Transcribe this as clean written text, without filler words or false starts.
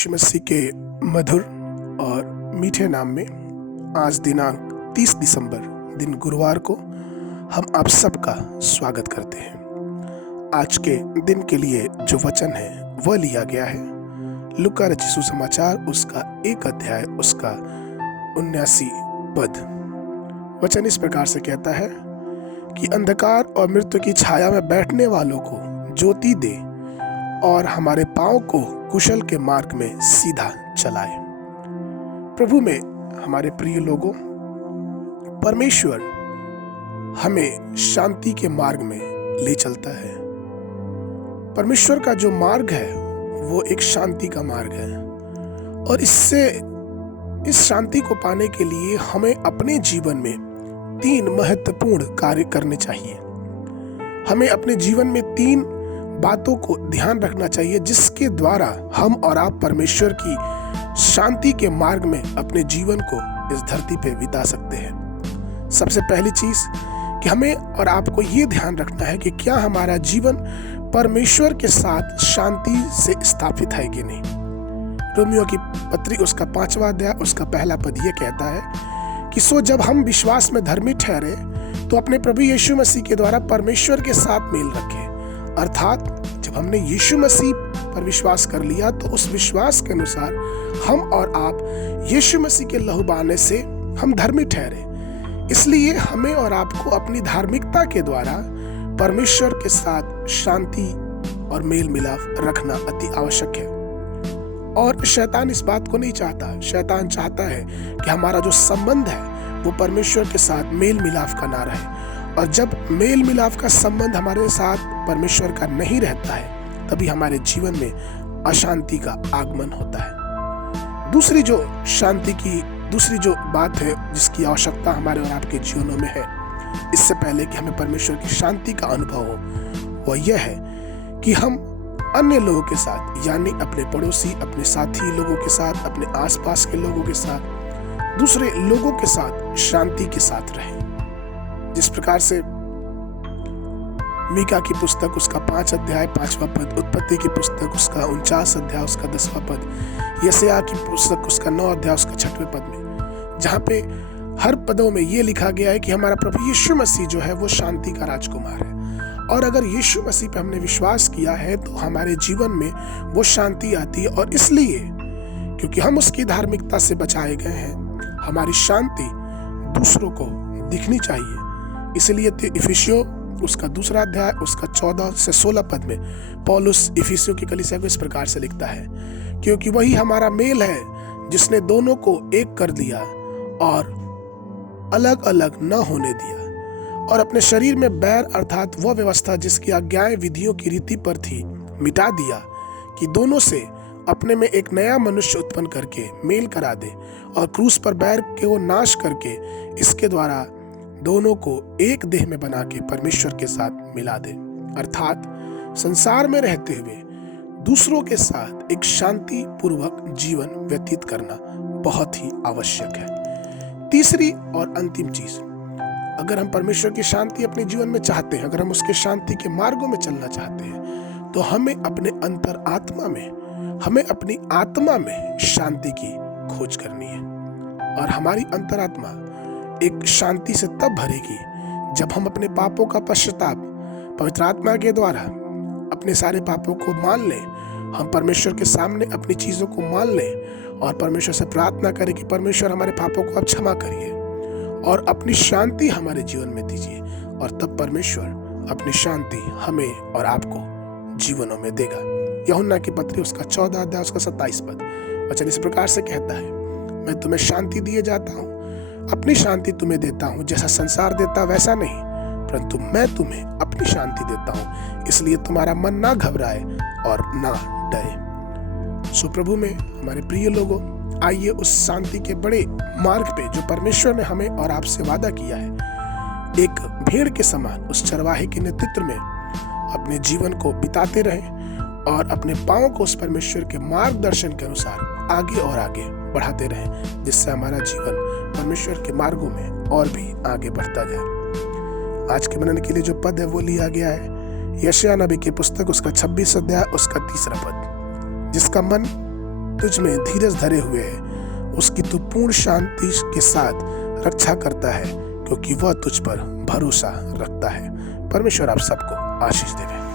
यीशु मसीह के मधुर और मीठे नाम में आज दिनांक 30 दिसंबर दिन गुरुवार को हम आप सबका स्वागत करते हैं। आज के दिन के लिए जो वचन है वह लिया गया है लूका रचित सुसमाचार उसका 1 अध्याय उसका 79 पद। वचन इस प्रकार से कहता है कि अंधकार और मृत्यु की छाया में बैठने वालों को ज्योति दे और हमारे पांव को कुशल के मार्ग में सीधा चलाए। प्रभु में हमारे प्रिय लोगों, परमेश्वर हमें शांति के मार्ग में ले चलता है। परमेश्वर का जो मार्ग है वो एक शांति का मार्ग है और इस शांति को पाने के लिए हमें अपने जीवन में 3 महत्वपूर्ण कार्य करने चाहिए। हमें अपने जीवन में 3 बातों को ध्यान रखना चाहिए जिसके द्वारा हम और आप परमेश्वर की शांति के मार्ग में अपने जीवन को इस धरती पे बिता सकते हैं। सबसे पहली चीज कि हमें और आपको ये ध्यान रखना है कि क्या हमारा जीवन परमेश्वर के साथ शांति से स्थापित है कि नहीं। रोमियो की पत्री उसका 5वां अध्याय उसका पहला पद ये कहता है कि सो जब हम विश्वास में धर्मी ठहरे तो अपने प्रभु यीशु मसीह के द्वारा परमेश्वर के साथ मेल रखें। अर्थात जब हमने यीशु मसीह पर विश्वास कर लिया तो उस विश्वास के अनुसार हम और आप यीशु मसीह के लहू बहाने से हम धर्मी ठहरे। इसलिए हमें और आपको अपनी धार्मिकता के द्वारा परमेश्वर के साथ शांति और मेल मिलाप रखना अति आवश्यक है। और शैतान इस बात को नहीं चाहता। शैतान चाहता है कि हमारा जो संबंध है वो परमेश्वर के साथ मेल मिलाप का ना रहे। और जब मेल मिलाप का संबंध हमारे साथ परमेश्वर का नहीं रहता है तभी हमारे जीवन में अशांति का आगमन होता है। दूसरी जो बात है जिसकी आवश्यकता हमारे और आपके जीवनों में है, इससे पहले कि हमें परमेश्वर की शांति का अनुभव हो, वह यह है कि हम अन्य लोगों के साथ यानी अपने पड़ोसी, अपने साथी लोगों के साथ, अपने आसपास के लोगों के साथ, दूसरे लोगों के साथ शांति के साथ रहें। जिस प्रकार से मीका की पुस्तक उसका 5 अध्याय 5वां पद, उत्पत्ति की पुस्तक उसका 49 अध्याय उसका 10वां पद, यशायाह की पुस्तक उसका 9 अध्याय उसका 6वें पद में, जहाँ पे हर पदों में ये लिखा गया है कि हमारा प्रभु यीशु मसीह जो है वो शांति का राजकुमार है। और अगर यीशु मसीह पे हमने विश्वास किया है तो हमारे जीवन में वो शांति आती है। और इसलिए क्योंकि हम उसकी धार्मिकता से बचाए गए हैं, हमारी शांति दूसरों को दिखनी चाहिए। इसलिए इफिसियों उसका 2 अध्याय उसका 14 से 16 पद में पौलुस इफिसियों की कलीसिया को इस प्रकार से लिखता है, क्योंकि वही हमारा मेल है जिसने दोनों को एक कर दिया और अलग अलग न होने दिया, और अपने शरीर में बैर अर्थात वह व्यवस्था जिसकी आज्ञाएं विधियों की रीति पर थी मिटा दिया, कि दोनों से अपने में एक नया मनुष्य उत्पन्न करके मेल करा दे और क्रूस पर बैर के वो नाश करके इसके द्वारा दोनों को एक देह में बना के परमेश्वर के साथ मिला दे। अर्थात संसार में रहते हुए दूसरों के साथ एक शांति पूर्वक जीवन व्यतीत करना बहुत ही आवश्यक है। तीसरी और अंतिम चीज, अगर हम परमेश्वर की शांति अपने जीवन में चाहते हैं, अगर हम उसके शांति के मार्गों में चलना चाहते हैं, तो हमें अपने अंतर आत्मा में, हमें अपनी आत्मा में शांति की खोज करनी है। और हमारी अंतरात्मा एक शांति से तब भरेगी जब हम अपने पापों का पश्चाताप पवित्र आत्मा के द्वारा अपने सारे पापों को मान लें, हम परमेश्वर के सामने अपनी चीजों को मान लें और परमेश्वर से प्रार्थना करें कि परमेश्वर हमारे पापों को आप क्षमा करिए और अपनी शांति हमारे जीवन में दीजिए। और तब परमेश्वर अपनी शांति हमें और आपको जीवनों में देगा। यूहन्ना की पत्री उसका 14 अध्याय उसका 27 पद वचन इस प्रकार से कहता है, मैं तुम्हें शांति दिए जाता हूँ, अपनी शांति तुम्हें देता हूँ, जैसा संसार देता वैसा नहीं, परंतु मैं तुम्हें अपनी शांति देता हूँ, इसलिए तुम्हारा मन ना घबराए और ना डरे। सो प्रभु में हमारे प्रिय लोगों, आइए उस शांति के बड़े मार्ग पे जो परमेश्वर ने हमें और आपसे वादा किया है, एक भेड़ के समान उस चरवाहे के नेतृत्व में अपने जीवन को बिताते रहें और अपने पांव को उस परमेश्वर के मार्गदर्शन के अनुसार आगे और आगे बढ़ाते रहें, जिससे हमारा जीवन परमेश्वर के मार्गों में और भी आगे बढ़ता जाए। आज के मनन के लिए जो पद है वो लिया गया है यशायाह नबी की पुस्तक उसका 26 अध्याय उसका 3 पद, जिसका मन तुझ में धीरज धरे हुए है, उसकी तू पूर्ण शांति के साथ रक्षा करता है, क्योंकि वह तुझ पर भरोसा रखता है। परमेश्वर आप सबको आशीष देवे।